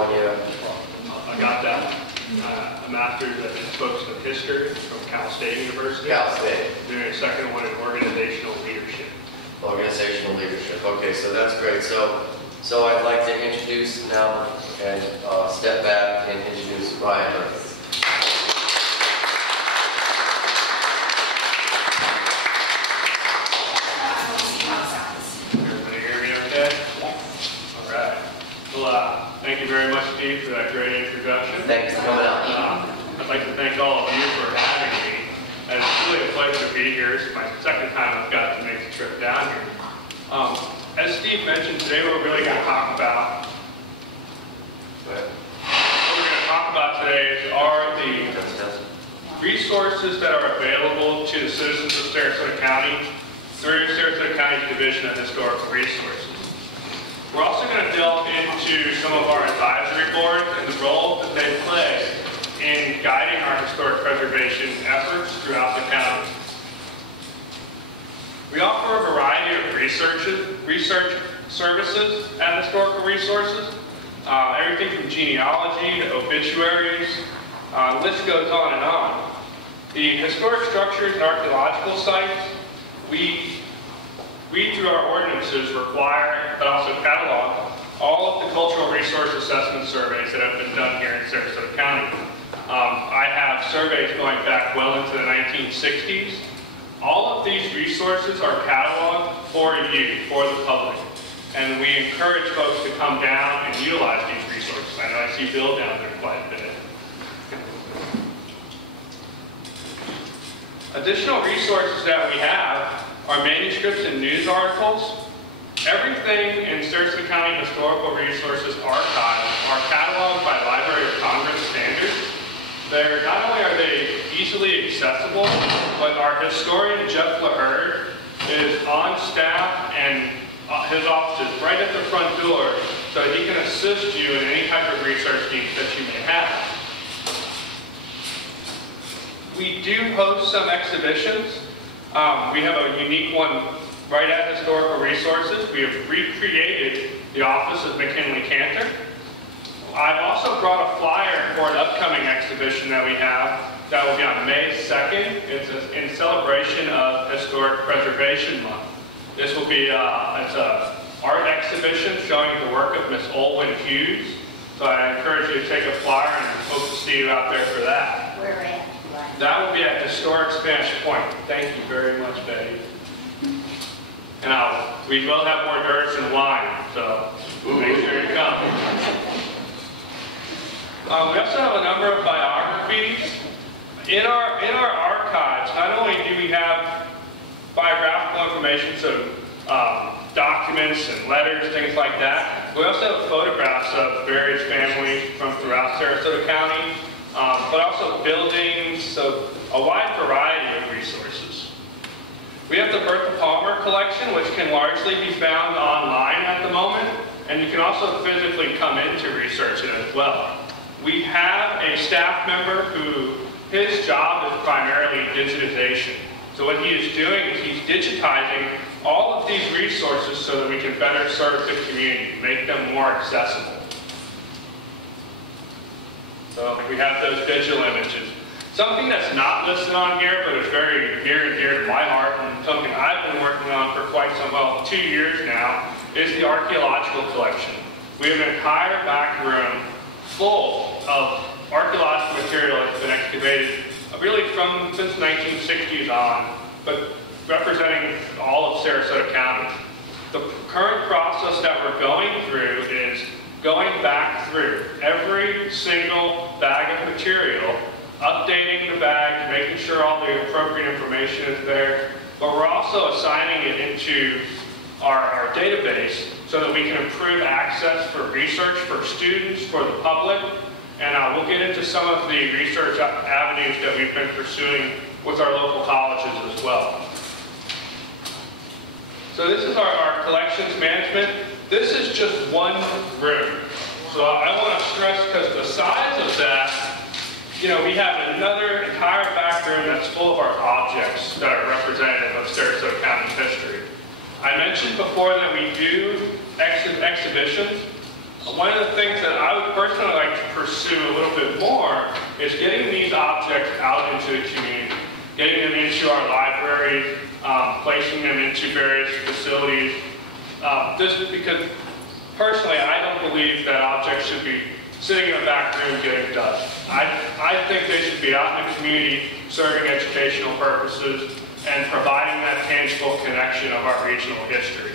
on you? I got that. A master's in focus of history from Cal State University. Cal State. Doing a second one in organizational leadership. Organizational leadership. Okay, so that's great. So I'd like to introduce now and step back and introduce Ryan Murphy. Everybody hear me okay? Yes. All right. Well, thank you very much, Steve, for that great introduction. Thanks for coming out. I'd like to thank all of you for having me. And it's really a pleasure to be here. It's my second time I've got to make the trip down here. As Steve mentioned, today we're really going to talk about are the resources that are available to the citizens of Sarasota County through Sarasota County's Division of Historical Resources. We're also going to delve into some of our advisory boards and the role that they play in guiding our historic preservation efforts throughout the county. We offer a variety of research services at Historical Resources. Everything from genealogy to obituaries, the list goes on and on. The historic structures and archaeological sites, we through our ordinances require, but also catalog, all of the cultural resource assessment surveys that have been done here in Sarasota County. I have surveys going back well into the 1960s. All of these resources are cataloged for you, for the public. And we encourage folks to come down and utilize these resources. I know I see Bill down there quite a bit. Additional resources that we have are manuscripts and news articles. Everything in Sarasota County Historical Resources Archive are cataloged by Library of Congress standards. Not only are they easily accessible, but our historian, Jeff LaHerd, is on staff and his office is right at the front door so he can assist you in any type of research needs that you may have. We do host some exhibitions. We have a unique one right at Historical Resources. We have recreated the office of McKinley Cantor. I've also brought a flyer for an upcoming exhibition that we have that will be on May 2nd. It's in celebration of Historic Preservation Month. This will be it's an art exhibition showing the work of Miss Olwen Hughes. So I encourage you to take a flyer and hope to see you out there for that. Where at? That will be at Historic Spanish Point. Thank you very much, Betty. And we will have more hors d'oeuvres and wine, so make sure you come. We also have a number of biographies. In our archives, not only do we have biographical information, so documents and letters, things like that, we also have photographs of various families from throughout Sarasota County, but also buildings, so a wide variety of resources. We have the Bertha Palmer collection, which can largely be found online at the moment, and you can also physically come in to research it as well. We have a staff member who, his job is primarily digitization. So what he is doing is he's digitizing all of these resources so that we can better serve the community, make them more accessible. So we have those digital images. Something that's not listed on here, but is very near and dear to my heart, and something I've been working on for quite some, well, 2 years now, is the archaeological collection. We have an entire back room full of archaeological material that's been excavated really since 1960s on, but representing all of Sarasota County. The current process that we're going through is going back through every single bag of material, updating the bags, making sure all the appropriate information is there, but we're also assigning it into our database so that we can improve access for research for students, for the public, and we'll get into some of the research avenues that we've been pursuing with our local colleges as well. So this is our collections management. This is just one room. So I want to stress, because the size of that, we have another entire back room that's full of our objects that are representative of Sarasota County history. I mentioned before that we do exhibitions. One of the things that I would personally like to pursue a little bit more is getting these objects out into the community, getting them into our libraries, placing them into various facilities. Just because personally, I don't believe that objects should be sitting in a back room getting dust. I think they should be out in the community serving educational purposes and providing that tangible connection of our regional history.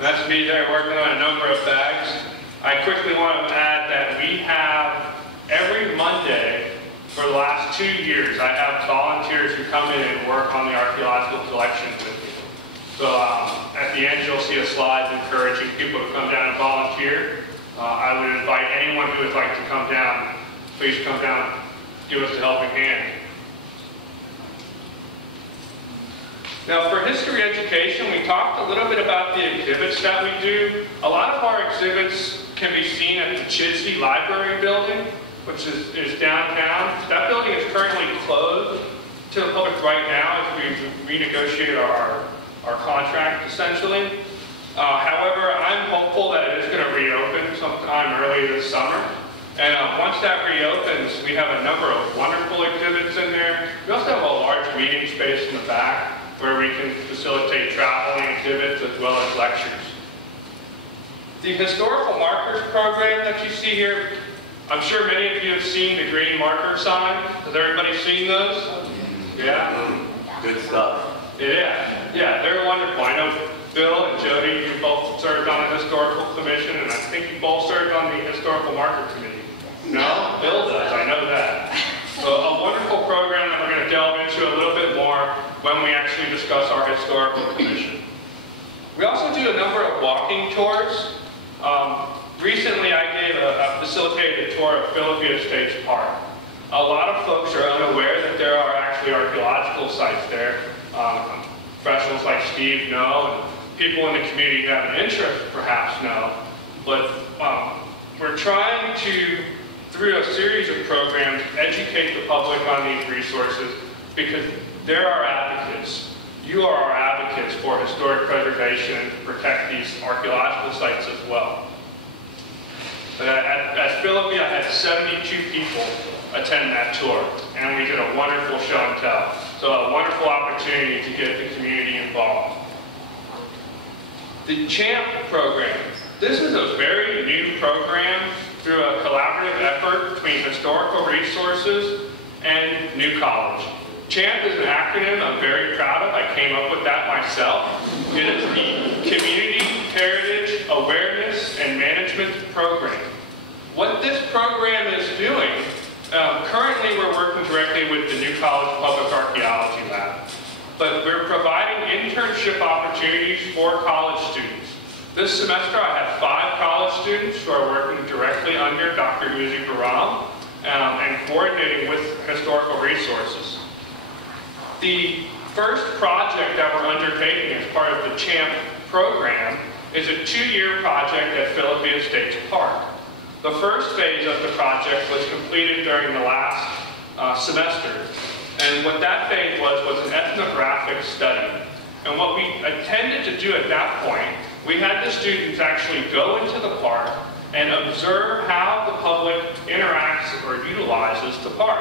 That's me there working on a number of bags. I quickly want to add that we have every Monday for the last 2 years, I have volunteers who come in and work on the archaeological collection with me. So at the end, you'll see a slide encouraging people to come down and volunteer. I would invite anyone who would like to come down, please come down, give us a helping hand. Now for history education, we talked a little bit about the exhibits that we do. A lot of our exhibits can be seen at the Chidsey Library building, which is downtown. That building is currently closed to the public right now as we renegotiate our contract essentially. However, I'm hopeful that it is going to reopen sometime early this summer. And once that reopens, we have a number of wonderful exhibits in there. We also have a large meeting space in the back where we can facilitate traveling exhibits as well as lectures. The historical markers program that you see here, I'm sure many of you have seen the green marker sign. Has everybody seen those? Yeah? Good stuff. Yeah, they're wonderful. I know Bill and Jody, you both served on the historical commission, and I think you both served on the historical marker committee. No? Bill does, I know that. So a wonderful program that we're going to delve into a little bit more when we actually discuss our historical commission. We also do a number of walking tours. Recently I facilitated a tour of Philadelphia Estates Park. A lot of folks are unaware that there are actually archaeological sites there. Professionals like Steve know, and people in the community who have an interest perhaps know. But we're trying to, through a series of programs, educate the public on these resources because they're our advocates. You are our advocates for historic preservation and to protect these archaeological sites as well. At Philadelphia, I had 72 people attend that tour, and we did a wonderful show and tell. So a wonderful opportunity to get the community involved. The CHAMP program. This is a very new program through a collaborative effort between historical resources and New College. CHAMP is an acronym I'm very proud of. I came up with that myself. It is the Community Heritage Awareness and Management Program. What this program is doing, currently we're working directly with the New College Public Archaeology Lab, but we're providing internship opportunities for college students. This semester I have 5 college students who are working directly under Dr. Uzi Baram and coordinating with historical resources. The first project that we're undertaking as part of the CHAMP program is a 2-year project at Philadelphia Estates Park. The first phase of the project was completed during the last semester, and what that phase was an ethnographic study. And what we intended to do at that point, we had the students actually go into the park and observe how the public interacts or utilizes the park.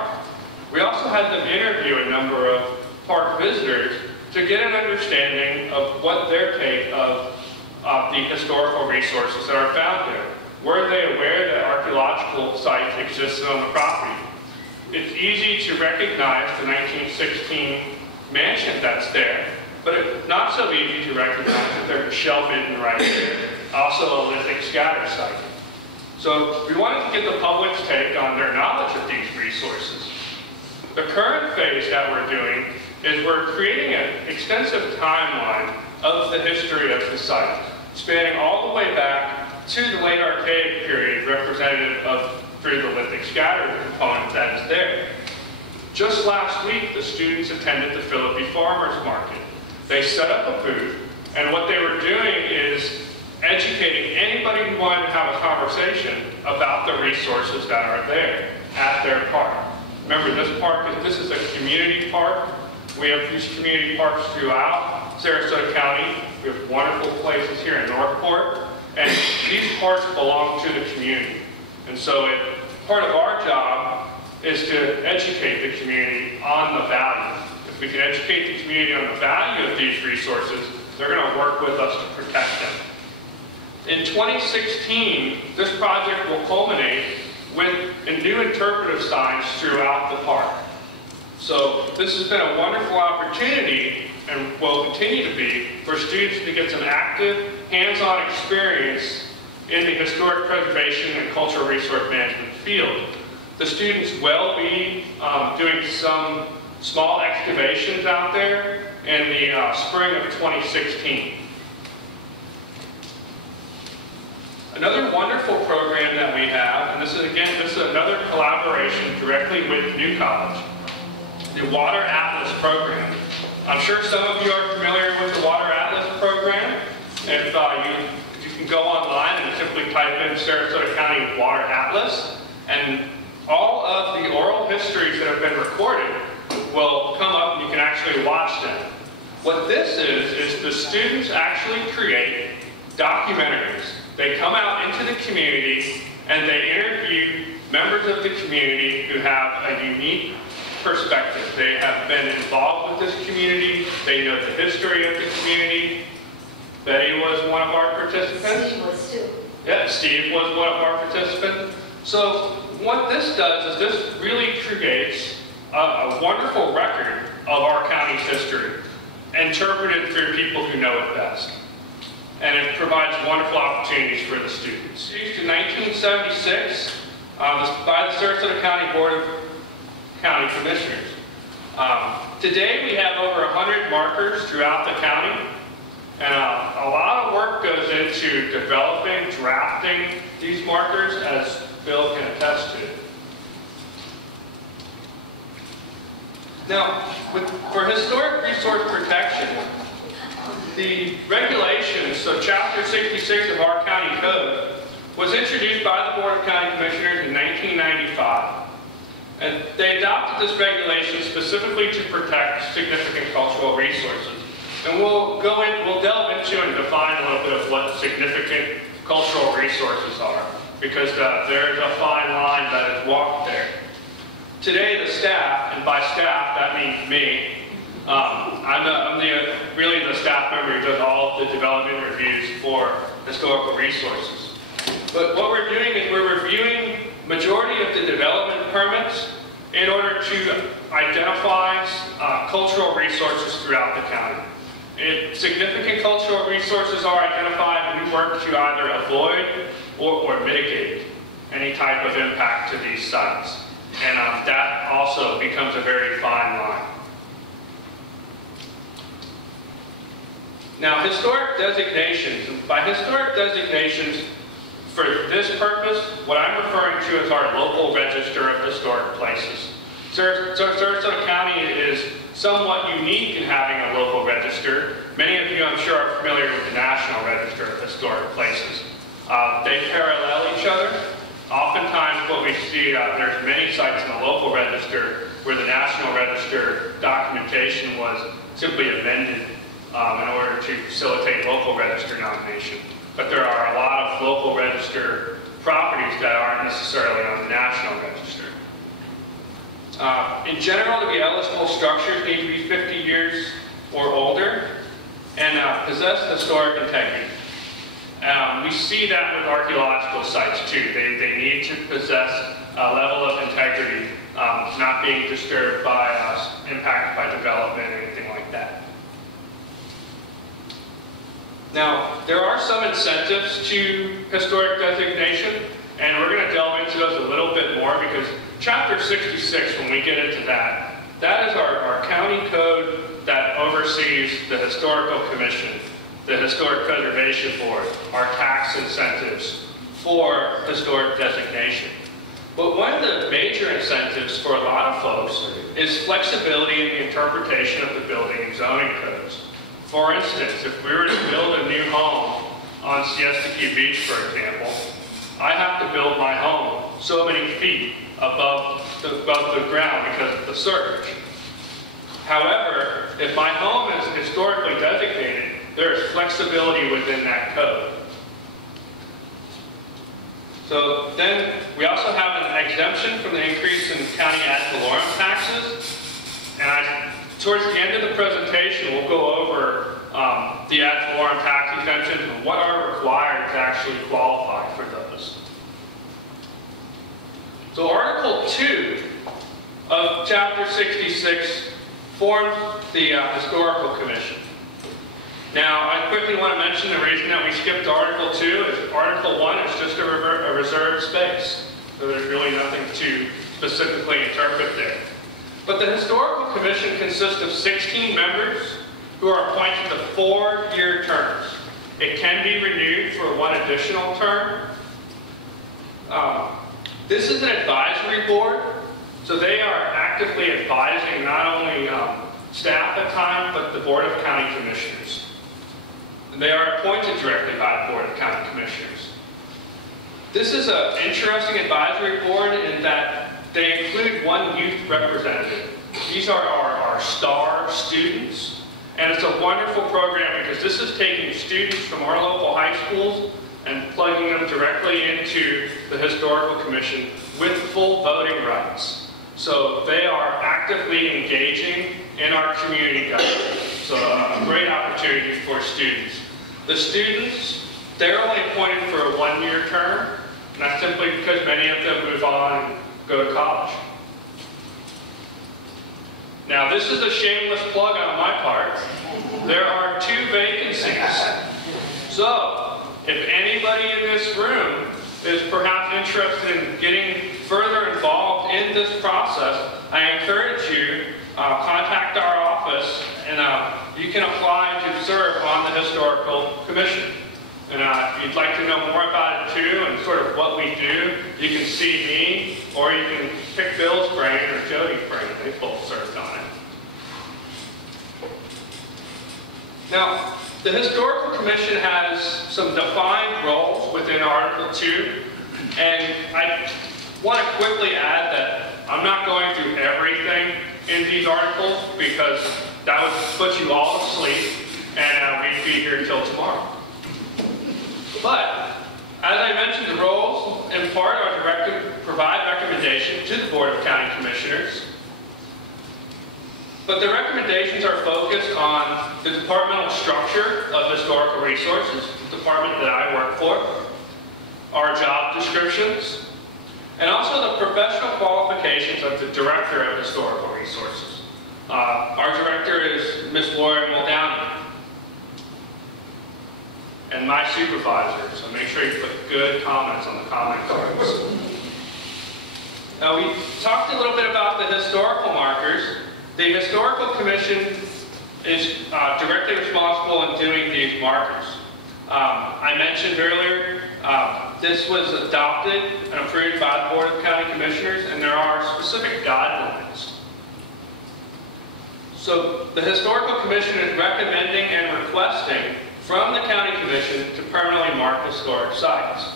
We also had them interview a number of park visitors to get an understanding of what their take of the historical resources that are found there. Were they aware that archaeological sites existed on the property? It's easy to recognize the 1916 mansion that's there, but it's not so easy to recognize that there's a shell hidden right there, also a lithic scatter site. So we wanted to get the public's take on their knowledge of these resources. The current phase that we're doing is we're creating an extensive timeline of the history of the site, spanning all the way back to the late Archaic period, representative of through the lithic scatter component that is there. Just last week, the students attended the Philippi Farmers Market. They set up a booth, and what they were doing is educating anybody who wanted to have a conversation about the resources that are there at their park. Remember, this is a community park. We have these community parks throughout Sarasota County. We have wonderful places here in Northport. And these parts belong to the community. And so part of our job is to educate the community on the value. If we can educate the community on the value of these resources, they're going to work with us to protect them. In 2016, this project will culminate with new interpretive signs throughout the park. So this has been a wonderful opportunity, and will continue to be, for students to get some active, hands-on experience in the historic preservation and cultural resource management field. The students will be doing some small excavations out there in the spring of 2016. Another wonderful program that we have, and this is another collaboration directly with New College, the Water Atlas program. I'm sure some of you are familiar with the Water Atlas program. If you can go online and simply type in Sarasota County Water Atlas, and all of the oral histories that have been recorded will come up and you can actually watch them. What this is the students actually create documentaries. They come out into the community and they interview members of the community who have a unique perspective. They have been involved with this community. They know the history of the community. Betty was one of our participants. Steve was too. Yeah, Steve was one of our participants. So what this does is this really creates a wonderful record of our county's history, interpreted through people who know it best. And it provides wonderful opportunities for the students. Used in 1976 by the Sarasota County Board of County Commissioners. Today we have over 100 markers throughout the county, and a lot of work goes into developing, drafting these markers, as Bill can attest to. Now, for historic resource protection, the regulations, so Chapter 66 of our county code, was introduced by the Board of County Commissioners in 1995. And they adopted this regulation specifically to protect significant cultural resources. And we'll delve into and define a little bit of what significant cultural resources are, because there's a fine line that is walked there. Today, the staff, and by staff that means me, I'm really the staff member who does all of the development reviews for historical resources. But what we're doing is we're reviewing majority of the development permits in order to identify cultural resources throughout the county. If significant cultural resources are identified, we work to either avoid or mitigate any type of impact to these sites. And that also becomes a very fine line. Now, historic designations. By historic designations, for this purpose, what I'm referring to is our local register of historic places. Sarasota County is somewhat unique in having a local register. Many of you, I'm sure, are familiar with the National Register of Historic Places. They parallel each other. Oftentimes what we see, there's many sites in the local register where the National Register documentation was simply amended in order to facilitate local register nomination. But there are a lot of local register properties that aren't necessarily on the National Register. In general, to be eligible, structures need to be 50 years or older and possess historic integrity. We see that with archaeological sites too. They need to possess a level of integrity, not being disturbed by impacted by development or anything like that. Now, there are some incentives to historic designation, and we're going to delve into those a little bit more because Chapter 66, when we get into that, that is our county code that oversees the Historical Commission, the Historic Preservation Board, our tax incentives for historic designation. But one of the major incentives for a lot of folks is flexibility in the interpretation of the building and zoning codes. For instance, if we were to build a new home on Siesta Key Beach, for example, I have to build my home so many feet above the ground because of the surge. However, if my home is historically designated, there is flexibility within that code. So then we also have an exemption from the increase in county ad valorem taxes. And towards the end of the presentation, we'll go over the ad valorem tax exemptions and what are required to actually qualify for those. So Article 2 of Chapter 66 formed the Historical Commission. Now, I quickly want to mention the reason that we skipped Article 2 is Article 1 is just a reserved space. So there's really nothing to specifically interpret there. But the Historical Commission consists of 16 members who are appointed to 4-year terms. It can be renewed for one additional term. This is an advisory board, so they are actively advising not only staff at times, but the Board of County Commissioners. And they are appointed directly by the Board of County Commissioners. This is an interesting advisory board in that they include one youth representative. These are our star students. And it's a wonderful program because this is taking students from our local high schools and plugging them directly into the Historical Commission with full voting rights. So they are actively engaging in our community government. So a great opportunity for students. The students, they're only appointed for a 1-year term, and that's simply because many of them move on and go to college. Now, this is a shameless plug on my part. There are 2 vacancies. So, if anybody in this room is perhaps interested in getting further involved in this process, I encourage you contact our office and you can apply to serve on the Historical Commission. And if you'd like to know more about it too and sort of what we do, you can see me or you can pick Bill's brain or Jody's brain. They both served on it. Now, the Historical Commission has some defined roles within Article 2, and I want to quickly add that I'm not going through everything in these articles because that would put you all to sleep and we'd be here until tomorrow. But, as I mentioned, the roles in part are to provide recommendation to the Board of County Commissioners. But the recommendations are focused on the departmental structure of historical resources, the department that I work for, our job descriptions, and also the professional qualifications of the Director of Historical Resources. Our Director is Ms. Laura Muldowney, and my supervisor, so make sure you put good comments on the comment cards. Now, we talked a little bit about the historical markers. The Historical Commission is directly responsible in doing these markers. I mentioned earlier, this was adopted and approved by the Board of County Commissioners, and there are specific guidelines. So the Historical Commission is recommending and requesting from the County Commission to permanently mark historic sites.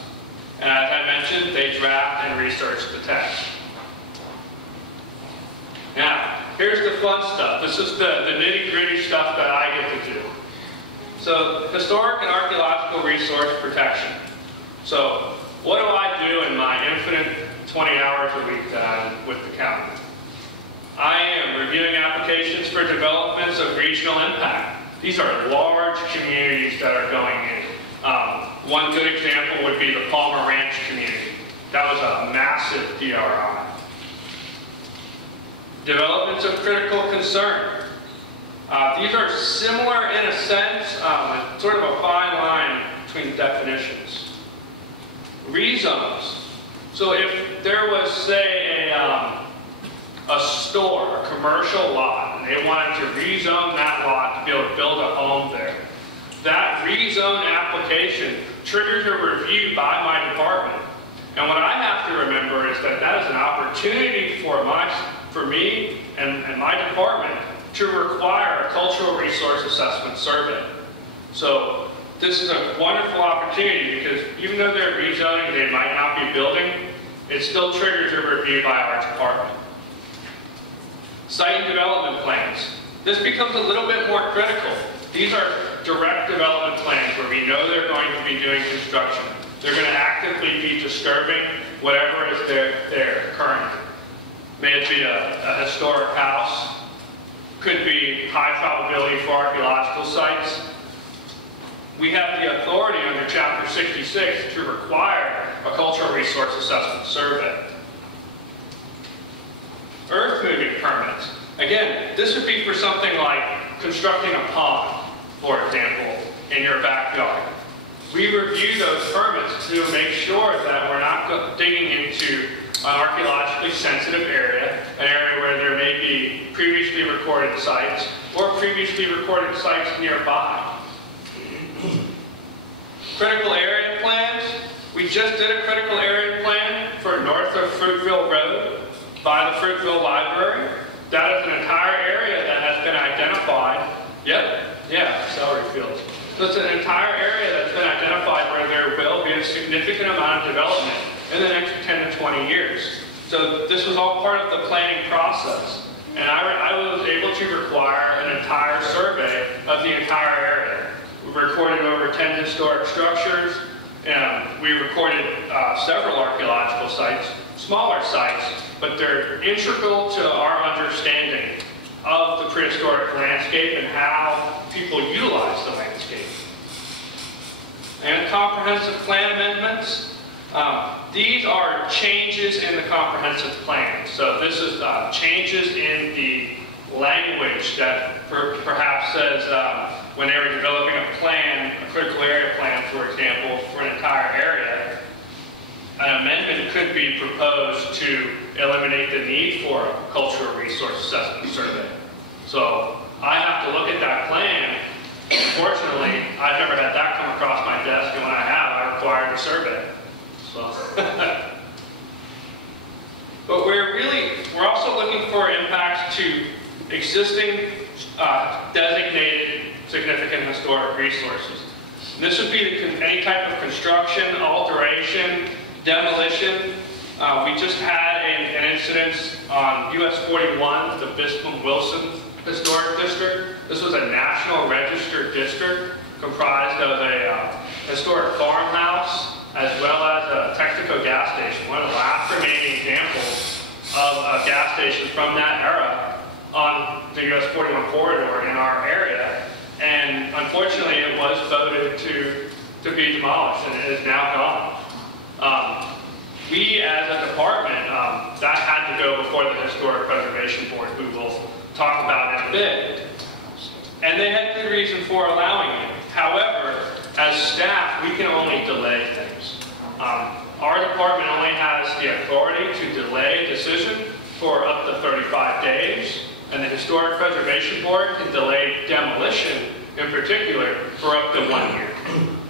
And as I mentioned, they draft and research the text. Now, here's the fun stuff. This is the nitty-gritty stuff that I get to do. So, historic and archaeological resource protection. So, what do I do in my infinite 20 hours a week that I'm with the county? I am reviewing applications for developments of regional impact. These are large communities that are going in. One good example would be the Palmer Ranch community. That was a massive DRI. Developments of critical concern. These are similar in a sense, sort of a fine line between definitions. Rezones. So if there was, say, a store, a commercial lot, and they wanted to rezone that lot to be able to build a home there, that rezone application triggers a review by my department. And what I have to remember is that that is an opportunity for me and my department to require a cultural resource assessment survey. So this is a wonderful opportunity because even though they're rezoning, they might not be building, it still triggers a review by our department. Site and development plans. This becomes a little bit more critical. These are direct development plans where we know they're going to be doing construction. They're going to actively be disturbing whatever is there currently. May it be a historic house, could be high probability for archaeological sites. We have the authority under Chapter 66 to require a cultural resource assessment survey. Earth moving permits. Again, this would be for something like constructing a pond, for example, in your backyard. We review those permits to make sure that we're not digging into an archaeologically sensitive area, an area where there may be previously recorded sites or previously recorded sites nearby. Critical area plans. We just did a critical area plan for north of Fruitville Road by the Fruitville Library. That is an entire area that has been identified. Celery fields. So it's an entire area that's been identified where there will be a significant amount of development in the next 10 to 20 years. So this was all part of the planning process. And I was able to require an entire survey of the entire area. We recorded over 10 historic structures, and we recorded several archaeological sites, smaller sites, but they're integral to our understanding of the prehistoric landscape and how people utilize the landscape. And comprehensive plan amendments. These are changes in the comprehensive plan. So this is changes in the language that perhaps says when they were developing a plan, a critical area plan, for example, for an entire area, an amendment could be proposed to eliminate the need for a cultural resource assessment survey. So I have to look at that plan. Unfortunately, I've never had that come across my desk, and when I have, I required a survey. So, but we're also looking for impacts to existing designated significant historic resources. And this would be any type of construction, alteration, demolition. We just had an incident on US 41, the Bispham-Wilson Historic District. This was a National Register district comprised of a historic farmhouse as well as a Texaco gas station, one of the last remaining examples of a gas station from that era on the US 41 corridor in our area. And unfortunately, it was voted to be demolished, and it is now gone. We, as a department, that had to go before the Historic Preservation Board, who we'll talk about in a bit. And they had good reason for allowing it. However, as staff, we can only delay things. Our department only has the authority to delay a decision for up to 35 days, and the Historic Preservation Board can delay demolition, in particular, for up to 1 year.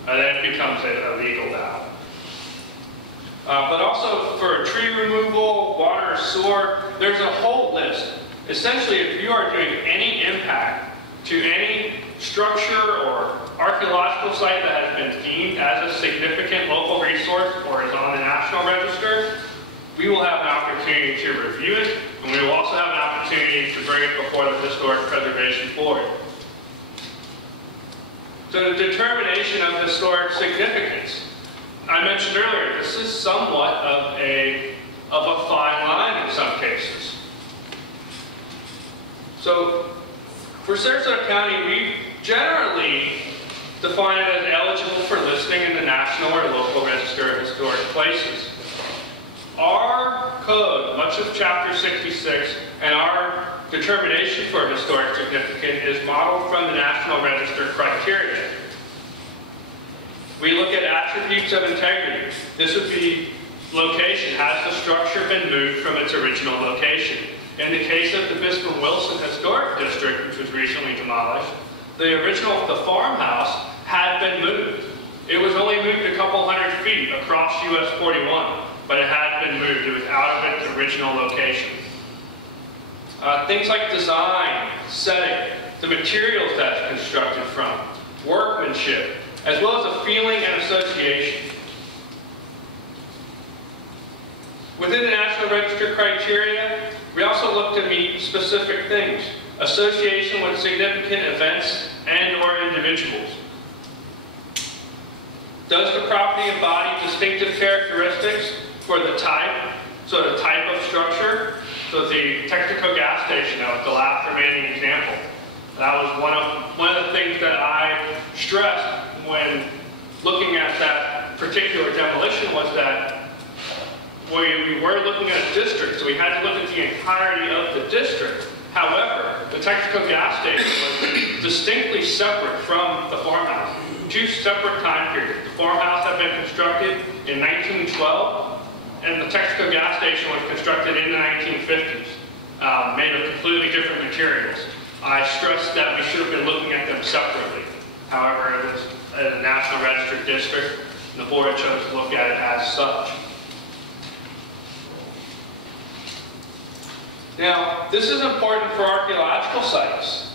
And then it becomes a legal battle. But also for tree removal, water, sewer, there's a whole list. Essentially, if you are doing any impact to any structure or archaeological site that has been deemed as a significant local resource or is on the National Register, we will have an opportunity to review it, and we will also have an opportunity to bring it before the Historic Preservation Board. So the determination of historic significance. I mentioned earlier, this is somewhat of a fine line in some cases. So for Sarasota County, we generally define it as eligible for listing in the National or Local Register of Historic Places. Our code, much of Chapter 66, and our determination for historic significance is modeled from the National Register criteria. We look at attributes of integrity. This would be location. Has the structure been moved from its original location? In the case of the Bispham-Wilson Historic District, which was recently demolished, the farmhouse had been moved. It was only moved a couple hundred feet across US 41, but it had been moved. It was out of its original location. Things like design, setting, the materials that it's constructed from, workmanship, as well as a feeling and association. Within the National Register criteria, we also look to meet specific things: association with significant events and/or individuals. Does the property embody distinctive characteristics for the type? So the type of structure. So the Texaco gas station, that was the last remaining example. That was one of the things that I stressed when looking at that particular demolition, was that we were looking at a district, so we had to look at the entirety of the district. However, the Texaco gas station was distinctly separate from the farmhouse. Two separate time periods. The farmhouse had been constructed in 1912, and the Texaco gas station was constructed in the 1950s, made of completely different materials. I stressed that we should have been looking at them separately. However, it was a National Registered District, and the board chose to look at it as such. Now, this is important for archaeological sites.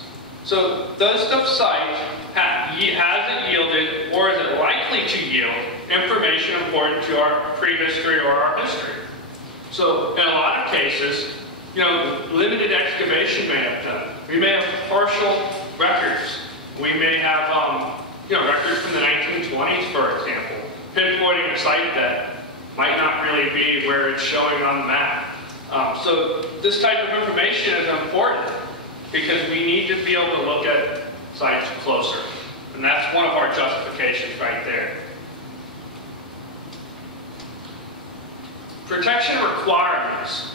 So, does the site, has it yielded, or is it likely to yield, information important to our prehistory or our history? So, in a lot of cases, limited excavation may have done. We may have partial records. We may have, records from the 1920s, for example, pinpointing a site that might not really be where it's showing on the map. So this type of information is important because we need to be able to look at sites closer. And that's one of our justifications right there. Protection requirements.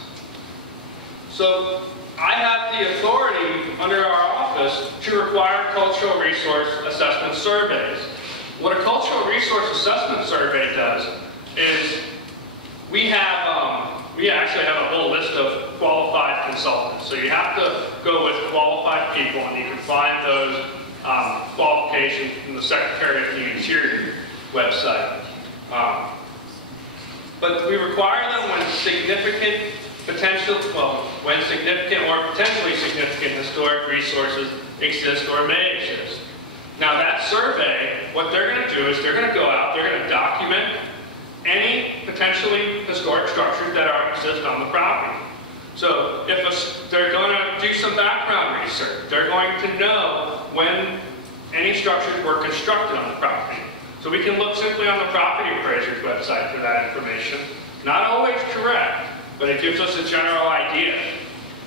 So I have the authority under our office to require cultural resource assessment surveys. What a cultural resource assessment survey does is we actually have a whole list of qualified consultants. So you have to go with qualified people, and you can find those qualifications from the Secretary of the Interior website. But we require them when significant or potentially significant historic resources exist or may exist. Now that survey, what they're going to do is they're going to go out, they're going to document any potentially historic structures that exist on the property. So they're going to do some background research. They're going to know when any structures were constructed on the property. So we can look simply on the property appraiser's website for that information. Not always correct, but it gives us a general idea.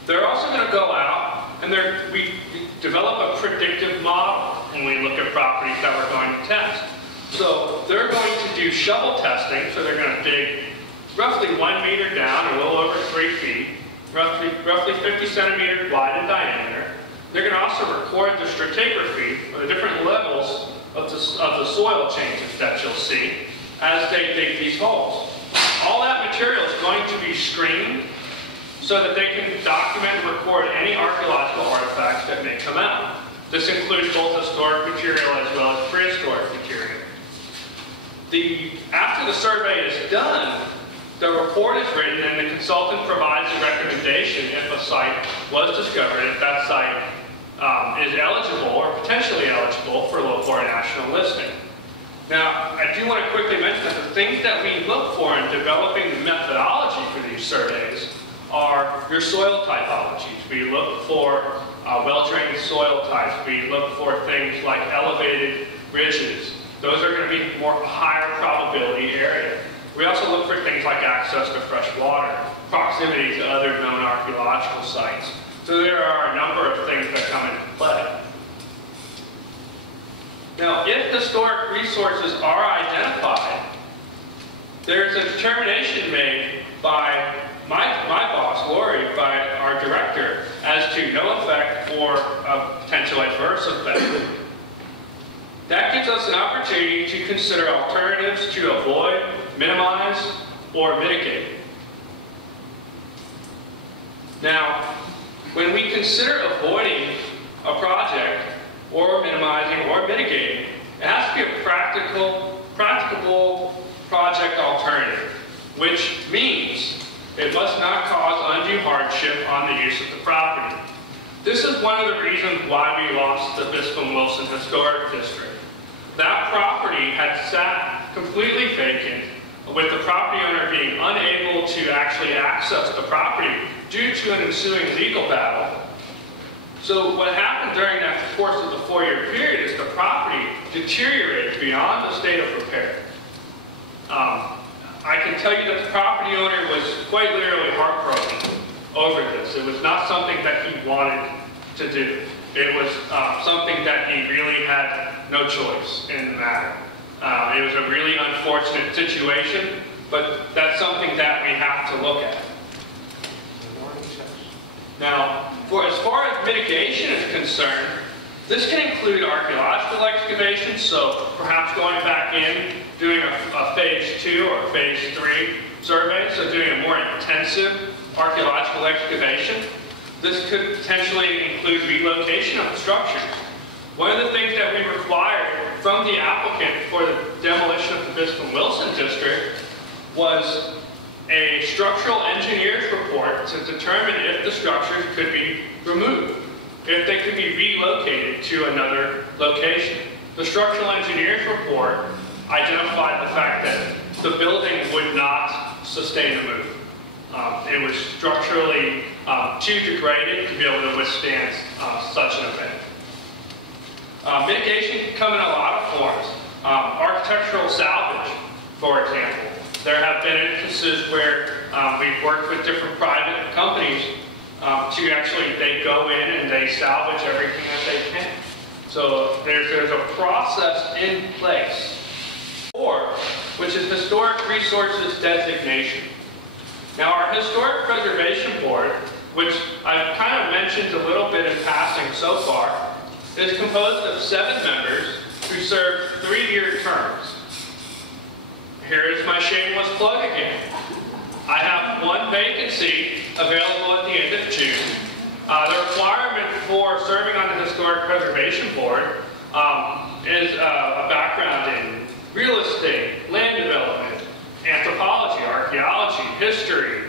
They're also going to go out and we develop a predictive model when we look at properties that we're going to test. So they're going to do shovel testing, so they're going to dig roughly 1 meter down, a little over 3 feet, roughly 50 centimeters wide in diameter. They're going to also record the stratigraphy, or the different levels of the soil changes that you'll see as they dig these holes. All that material is going to be screened so that they can document and record any archaeological artifacts that may come out. This includes both historic material as well as prehistoric material. After the survey is done, the report is written and the consultant provides a recommendation if a site was discovered, if that site is eligible or potentially eligible for local or national listing. Now, I do want to quickly mention that the things that we look for in developing the methodology for these surveys are your soil typologies. We look for well-drained soil types. We look for things like elevated ridges. Those are going to be more higher probability area. We also look for things like access to fresh water, proximity to other known archaeological sites. So there are a number of things that come into play. Now, if historic resources are identified, there's a determination made by my boss, Lori, by our director, as to no effect or a potential adverse effect. That gives us an opportunity to consider alternatives to avoid, minimize, or mitigate. Now, when we consider avoiding a project, or minimizing, or mitigating, it has to be a practicable project alternative, which means it must not cause undue hardship on the use of the property. This is one of the reasons why we lost the Bisping-Wilson Historic District. That property had sat completely vacant, with the property owner being unable to actually access the property due to an ensuing legal battle. So what happened during that course of the 4-year period is the property deteriorated beyond the state of repair. I can tell you that the property owner was quite literally heartbroken over this. It was not something that he wanted to do. It was something that he really had no choice in the matter. It was a really unfortunate situation, but that's something that we have to look at. Now, as far as mitigation is concerned, this can include archaeological excavations, so perhaps going back in, doing a phase 2 or phase 3 survey, so doing a more intensive archaeological excavation. This could potentially include relocation of the structures. One of the things that we required from the applicant for the demolition of the Bispham-Wilson district was a structural engineer's report to determine if the structures could be removed, if they could be relocated to another location. The structural engineer's report identified the fact that the building would not sustain a move. It was structurally too degraded to be able to withstand such an event. Mitigation can come in a lot of forms. Architectural salvage, for example. There have been instances where we've worked with different private companies to actually, they go in and they salvage everything that they can. So there's a process in place. Which is Historic Resources Designation. Now our Historic Preservation Board, which I've kind of mentioned a little bit in passing so far, is composed of 7 members who serve 3-year terms. Here is my shameless plug again. I have 1 vacancy available at the end of June. The requirement for serving on the Historic Preservation Board is a background in real estate, land development, anthropology, archaeology, history.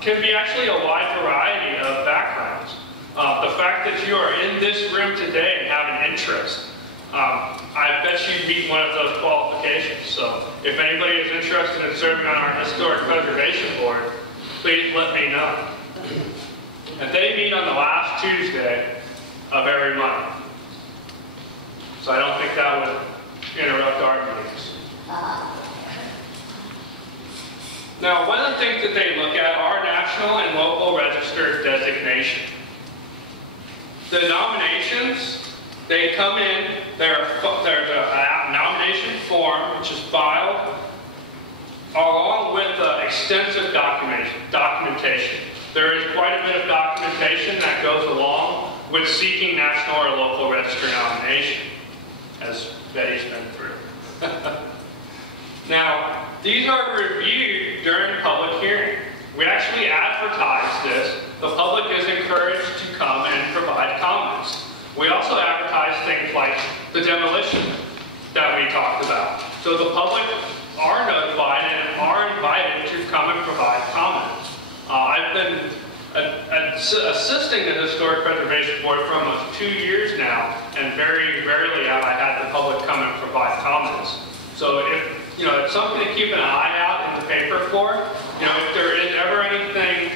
Can be actually a wide variety of backgrounds. The fact that you are in this room today and have an interest, I bet you meet one of those qualifications. So if anybody is interested in serving on our Historic Preservation Board, please let me know. And they meet on the last Tuesday of every month. So I don't think that would interrupt our meetings. Now, one of the things that they look at are national and local register designation. The nominations, they come in, there's a nomination form which is filed along with extensive documentation. There is quite a bit of documentation that goes along with seeking national or local register nomination, as Betty's been through. Now, these are reviewed during public hearing. We actually advertise this. The public is encouraged to come and provide comments. We also advertise things like the demolition that we talked about. So the public are notified and are invited to come and provide comments. I've been assisting the Historic Preservation Board for almost 2 years now, and very rarely have I had the public come and provide comments. So if it's something to keep an eye out in the paper for. If there is ever anything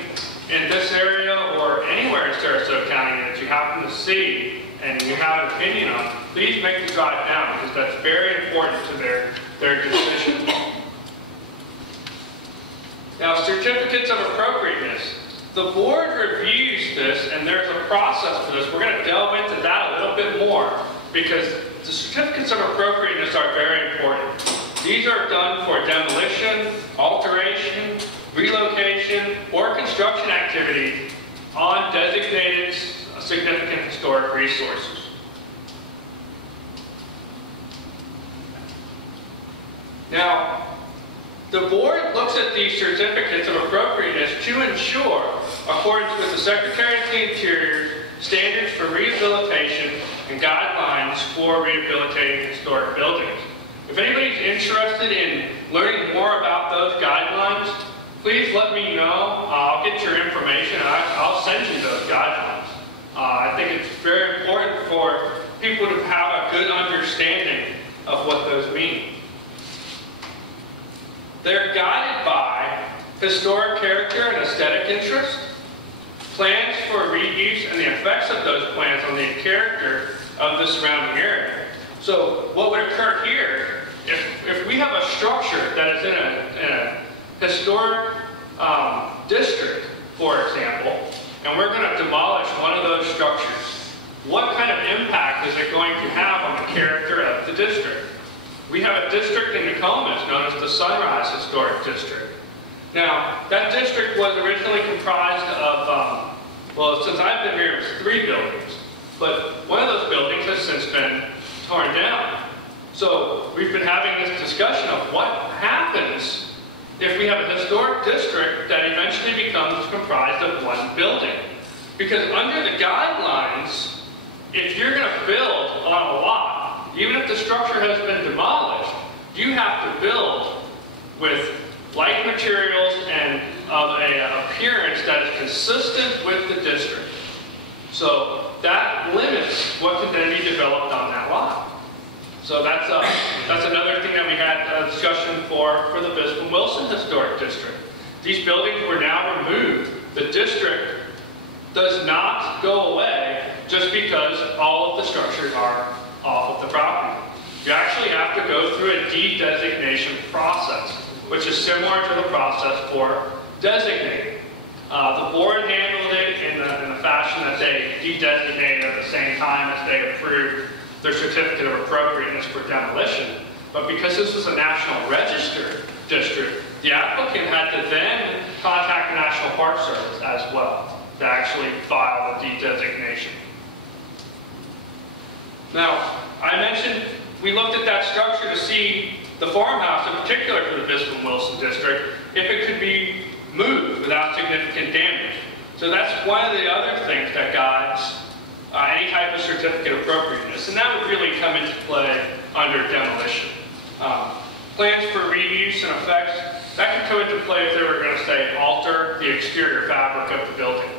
in this area or anywhere in Sarasota County that you happen to see and you have an opinion on, please make the drive down, because that's very important to their decision. Now, certificates of appropriateness. The board reviews this, and there's a process for this. We're going to delve into that a little bit more, because the certificates of appropriateness are very important. These are done for demolition, alteration, relocation, or construction activity on designated significant historic resources. Now, the board looks at these certificates of appropriateness to ensure accordance with the Secretary of the Interior's standards for rehabilitation and guidelines for rehabilitating historic buildings. If anybody's interested in learning more about those guidelines, please let me know. I'll get your information and I'll send you those guidelines. I think it's very important for people to have a good understanding of what those mean. They're guided by historic character and aesthetic interest, plans for reuse and the effects of those plans on the character of the surrounding area. So what would occur here if we have a structure that is in a historic district, for example, and we're going to demolish one of those structures, what kind of impact is it going to have on the character of the district? We have a district in Nokomis known as the Sunrise Historic District. Now, that district was originally comprised of, well, since I've been here, it was 3 buildings. But one of those buildings has since been torn down. So we've been having this discussion of what happens if we have a historic district that eventually becomes comprised of one building. Because under the guidelines, if you're going to build on a lot, even if the structure has been demolished, you have to build with like materials and of an appearance that is consistent with the district. So that limits what can then be developed on that lot. So that's another thing that we had a discussion for the Bispham-Wilson Historic District. These buildings were now removed. The district does not go away just because all of the structures are off of the property. You actually have to go through a de-designation process, which is similar to the process for designating. The board handled it in the fashion that they de-designated at the same time as they approved their certificate of appropriateness for demolition. But because this was a National Register district, the applicant had to then contact the National Park Service as well to actually file the de-designation. Now, I mentioned we looked at that structure to see the farmhouse, in particular for the Bispham-Wilson district, if it could be moved without significant damage. So that's one of the other things that guides any type of certificate of appropriateness, and that would really come into play under demolition. Plans for reuse and effects, that could come into play if they were going to, say, alter the exterior fabric of the building.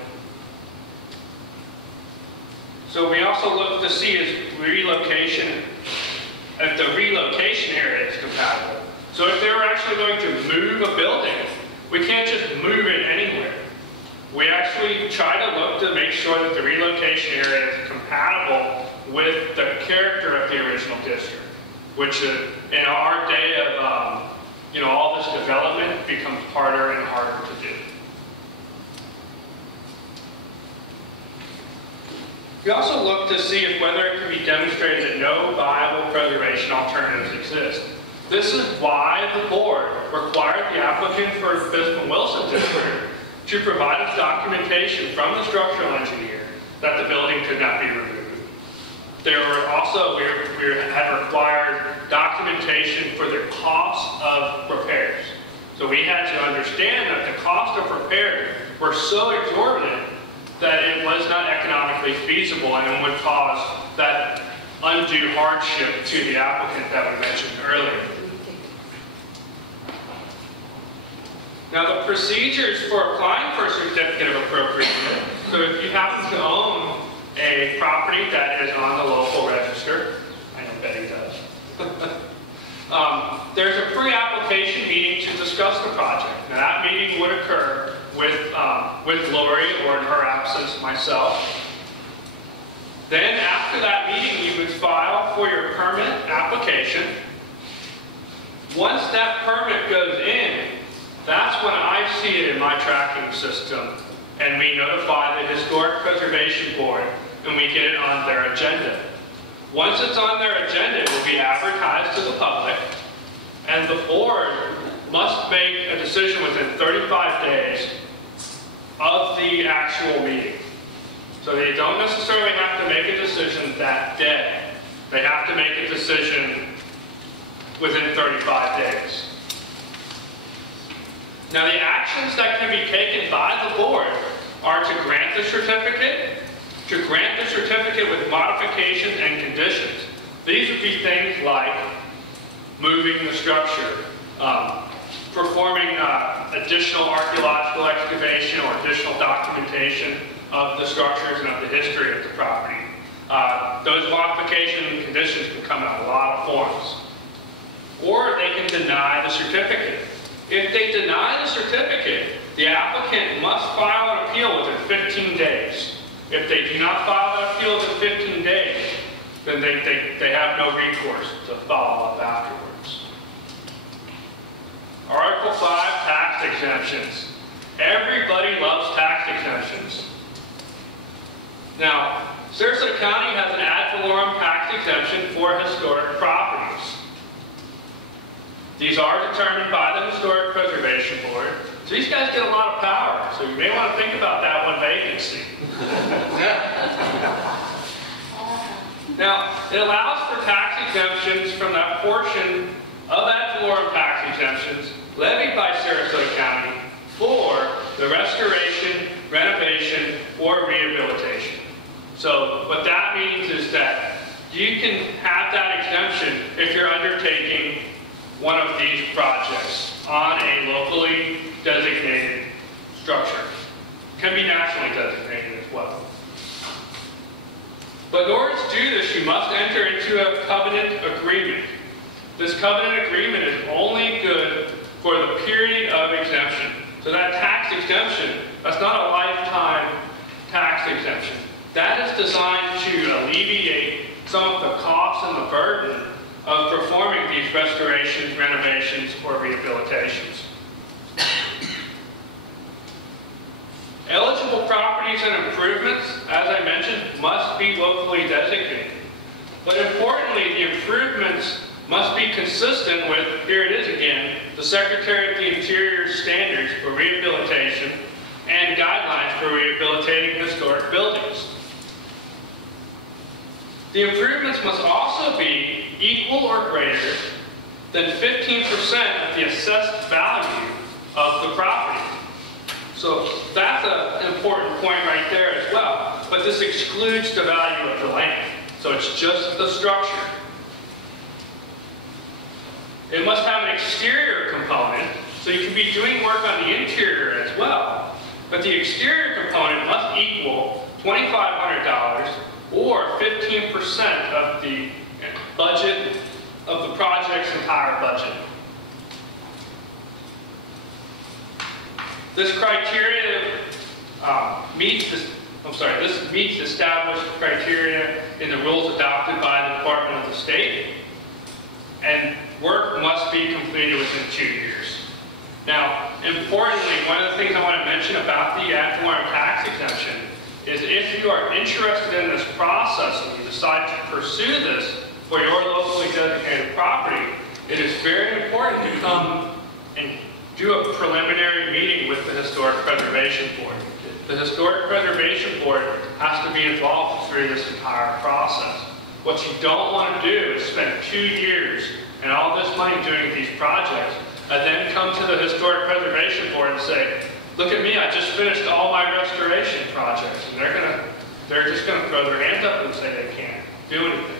So we also look to see if the relocation area is compatible. So if they were actually going to move a building, we can't just move it anywhere. We actually try to look to make sure that the relocation area is compatible with the character of the original district, which in our day of all this development becomes harder and harder to do. We also look to see if whether it can be demonstrated that no viable preservation alternatives exist. This is why the board required the applicant for the Bispham-Wilson district to provide us documentation from the structural engineer that the building could not be removed. There were also, we had required documentation for the cost of repairs. So we had to understand that the cost of repairs were so exorbitant that it was not economically feasible and would cause that undue hardship to the applicant that we mentioned earlier. Now the procedures for applying for a certificate of appropriateness, so if you happen to own a property that is on the local register, I know Betty does, there's a pre-application meeting to discuss the project. Now that meeting would occur with Lori, or in her absence, myself. Then after that meeting, you would file for your permit application. Once that permit goes in, that's when I see it in my tracking system, and we notify the Historic Preservation Board, and we get it on their agenda. Once it's on their agenda, it will be advertised to the public, and the board must make a decision within 35 days of the actual meeting. So they don't necessarily have to make a decision that day. They have to make a decision within 35 days. Now the actions that can be taken by the board are to grant the certificate, with modifications and conditions. These would be things like moving the structure, performing additional archaeological excavation or additional documentation of the structures and of the history of the property. Those modifications and conditions can come in a lot of forms. Or they can deny the certificate. If they deny the certificate, the applicant must file an appeal within 15 days. If they do not file an appeal within 15 days, then they have no recourse to follow up afterwards. Article 5, tax exemptions. Everybody loves tax exemptions. Now, Sarasota County has an ad valorem tax exemption for historic properties. These are determined by the Historic Preservation Board. So these guys get a lot of power, so you may want to think about that one vacancy. Now, it allows for tax exemptions from that portion of ad valorem tax exemptions levied by Sarasota County for the restoration, renovation, or rehabilitation. So what that means is that you can have that exemption if you're undertaking one of these projects on a locally designated structure. Can be nationally designated as well. But in order to do this, you must enter into a covenant agreement. This covenant agreement is only good for the period of exemption. So that tax exemption, that's not a lifetime tax exemption. That is designed to alleviate some of the costs and the burden of performing these restorations, renovations, or rehabilitations. Eligible properties and improvements, as I mentioned, must be locally designated. But importantly, the improvements must be consistent with, here it is again, the Secretary of the Interior standards for rehabilitation and guidelines for rehabilitating historic buildings. The improvements must also be equal or greater than 15% of the assessed value of the property. So that's an important point right there as well. But this excludes the value of the land. So it's just the structure. It must have an exterior component, so you can be doing work on the interior as well. But the exterior component must equal $2,500 or 15% of the budget of the project's entire budget. This criteria this meets established criteria in the rules adopted by the Department of the State, and work must be completed within 2 years. Now, importantly, one of the things I want to mention about the ad valorem tax exemption is if you are interested in this process and you decide to pursue this for your locally designated property, it is very important to come and do a preliminary meeting with the Historic Preservation Board. The Historic Preservation Board has to be involved through this entire process. What you don't want to do is spend 2 years and all this money doing these projects, and then come to the Historic Preservation Board and say, look at me, I just finished all my restoration projects. And they're just going to throw their hands up and say they can't do anything.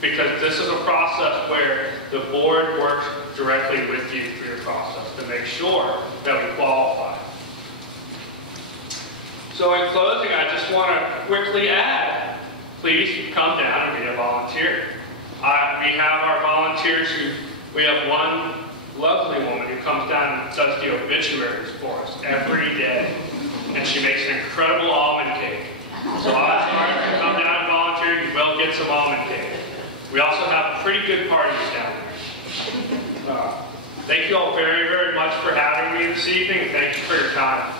Because this is a process where the board works directly with you through your process to make sure that we qualify. So in closing, I just want to quickly add, please come down and be a volunteer. We have our volunteers we have one lovely woman who comes down and does the obituaries for us every day. And she makes an incredible almond cake. So odds are, if you come down and volunteer, you will get some almond cake. We also have pretty good parties down there. Thank you all very, very much for having me this evening, and thank you for your time.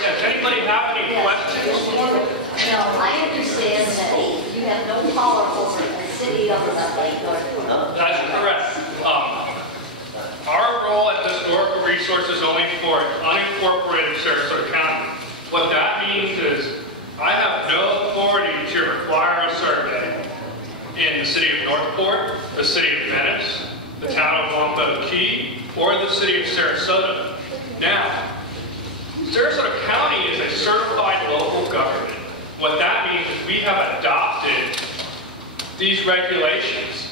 Yeah, does anybody have any questions? No, I understand that you have no power over the city of nothing. That's correct. Our role at the Historical Resource is only for unincorporated Sarasota County. What that means is I have no authority to require a survey in the city of Northport, the city of Venice, the town of Wampo Key, or the city of Sarasota. Now, Sarasota County is a certified local government. What that means is we have adopted these regulations,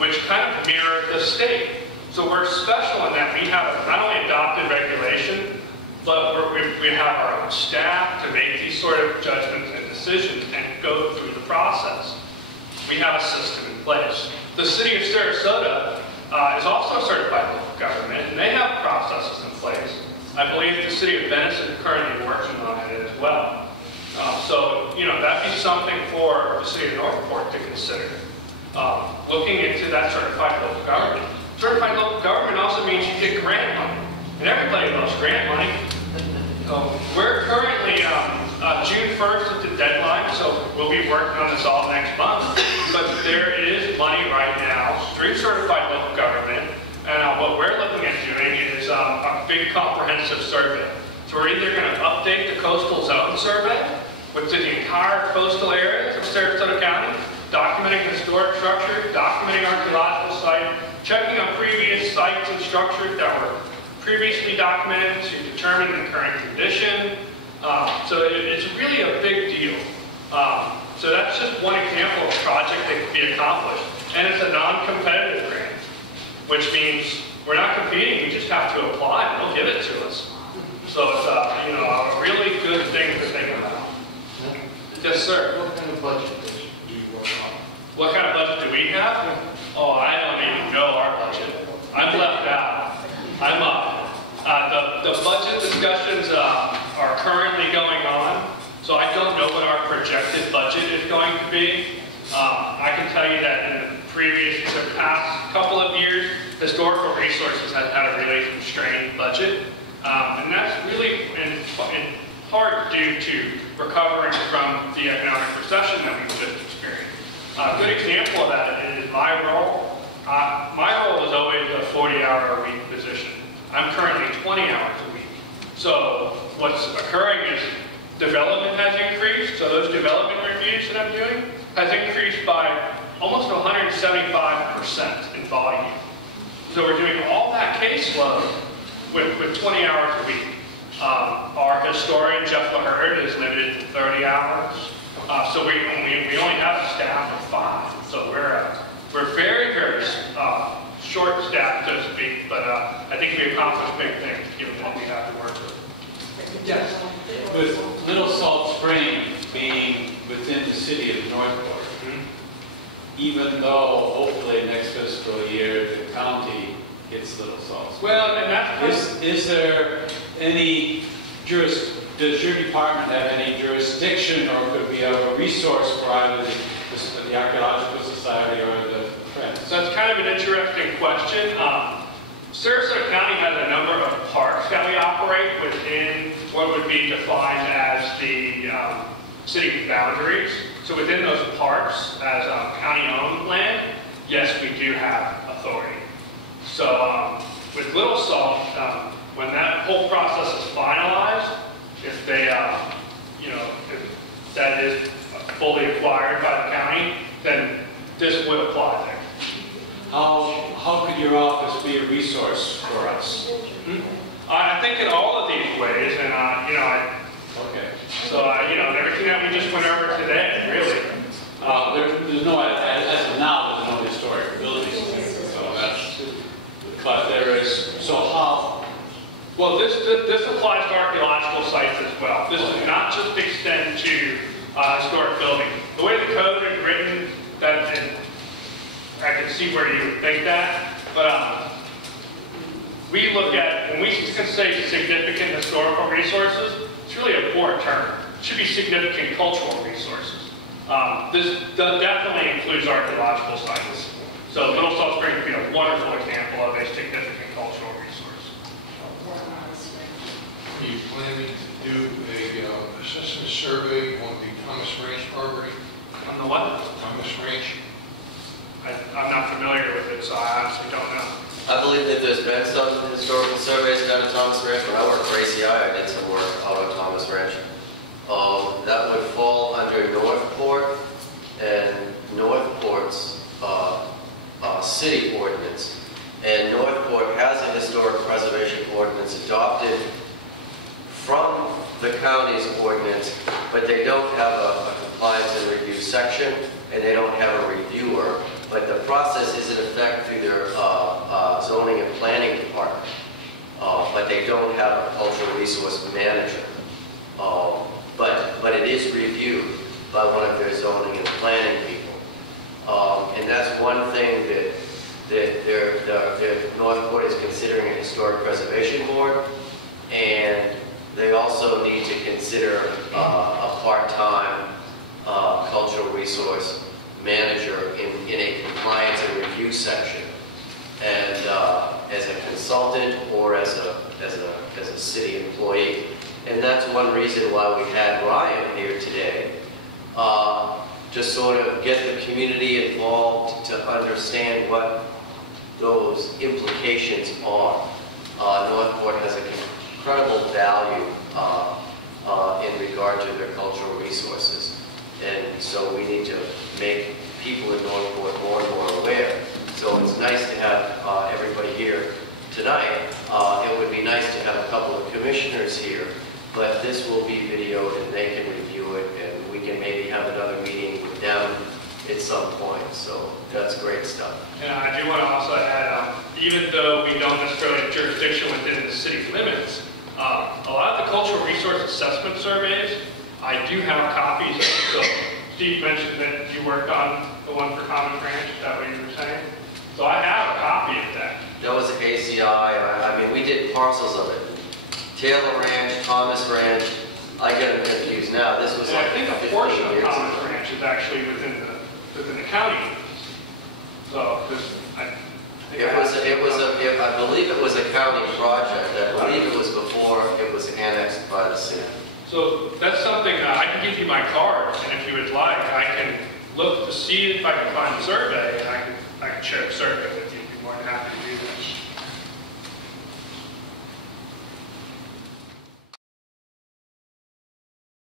which kind of mirror the state. So we're special in that we have not only adopted regulation, but we have our own staff to make these sort of judgments and decisions and go through the process. We have a system in place. The city of Sarasota is also a certified local government, and they have processes in place. I believe the city of Venice is currently working on it as well. So, you know, that'd be something for the city of Northport to consider. Looking into that certified local government. Certified local government also means you get grant money. And everybody loves grant money. We're currently, June 1st is the deadline, so we'll be working on this all next month. But there is money right now through certified local government. And what we're looking at doing is a big comprehensive survey. So we're either going to update the coastal zone survey, which is the entire coastal areas of Sarasota County, documenting historic structure, documenting archaeological site, checking on previous sites and structures that were previously documented to determine the current condition. So it's really a big deal. So that's just one example of a project that can be accomplished. And it's a non-competitive grant, which means we're not competing, we just have to apply and they'll give it to us. So it's you know, a really good thing to think about. Yes, sir. What kind of budget do you work on? What kind of budget do we have? Oh, I don't even know our budget. I'm left out. I'm up. The budget discussions are currently going on, so I don't know what our projected budget is going to be. I can tell you that in the past couple of years, historical resources have had a really constrained budget, and that's really in part due to recovering from the economic recession that we've just experienced. A good example of that is my role. My role was always a 40-hour-a-week position. I'm currently 20 hours a week. So what's occurring is development has increased. So those development reviews that I'm doing has increased by almost 175% in volume. So we're doing all that caseload with 20 hours a week. Our historian, Jeff LaHurd, is limited to 30 hours. So we only have a staff of 5. So we're very, very short-staffed, so to speak, but I think we accomplished big things given what we have to work with. Yes. With Little Salt Spring being within the city of Northport, even though hopefully next fiscal year the county gets Little Salt Spring. Well, and that's Is there any does your department have any jurisdiction, or could we have a resource for either the Archaeological Society or the Friends? So that's kind of an interesting question. Sarasota County has a number of parks that we operate within what would be defined as the city boundaries. So within those parks, as county-owned land, yes, we do have authority. So with Little Salt, when that whole process is finalized, if they, if that is fully acquired by the county, then this would apply there. How could your office be a resource for us? I think in all of these ways, and Okay. so everything that we just went over today, really. There's no, as of now, there's no historic buildings. So that's, but there is, so how? Well, this applies to archaeological sites as well. This does not just extend to historic buildings. The way the code is written, I can see where you would think that, but we look at, when we can say significant historical resources, it's really a poor term. It should be significant cultural resources. This definitely includes archaeological sites. So Little Salt Spring would be a wonderful example of a significant cultural resource. Are you planning to do a assessment survey on the Thomas Ranch property? On the what? Thomas Ranch? I'm not familiar with it, so I honestly don't know. I believe that there's been some historical surveys done at Thomas Ranch. When I worked for ACI, I did some work out on Thomas Ranch. That would fall under Northport and Northport's city ordinance. And Northport has a historic preservation ordinance adopted from the county's ordinance, but they don't have a compliance and review section, and they don't have a reviewer. But the process is in effect through their zoning and planning department. But they don't have a cultural resource manager. But it is reviewed by one of their zoning and planning people. And that's one thing that Northport is considering a historic preservation board. And they also need to consider a part-time cultural resource manager in a compliance and review section, and as a consultant or as a city employee. And that's one reason why we had Ryan here today, to sort of get the community involved to understand what those implications are. Northport has an incredible value in regard to their cultural resources. And so we need to make people in Northport more and more aware. So it's nice to have everybody here tonight. It would be nice to have a couple of commissioners here, but this will be videoed and they can review it, and we can maybe have another meeting with them at some point. So that's great stuff. And I do want to also add, even though we don't necessarily have jurisdiction within the city limits, a lot of the cultural resource assessment surveys, I do have copies of. So Steve mentioned that you worked on the one for Common Ranch, is that what you were saying? So I have a copy of that. That was ACI. I mean, we did parcels of it. Taylor Ranch, Thomas Ranch. I get them confused now. This was And like I think a 15 portion of years Common ago. Ranch is actually within the county limits. So, I believe it was a county project. I believe it was before it was annexed by the city. So that's something, I can give you my card, and if you would like, I can look to see if I can find the survey, and I can share the survey with you if you're more than happy to do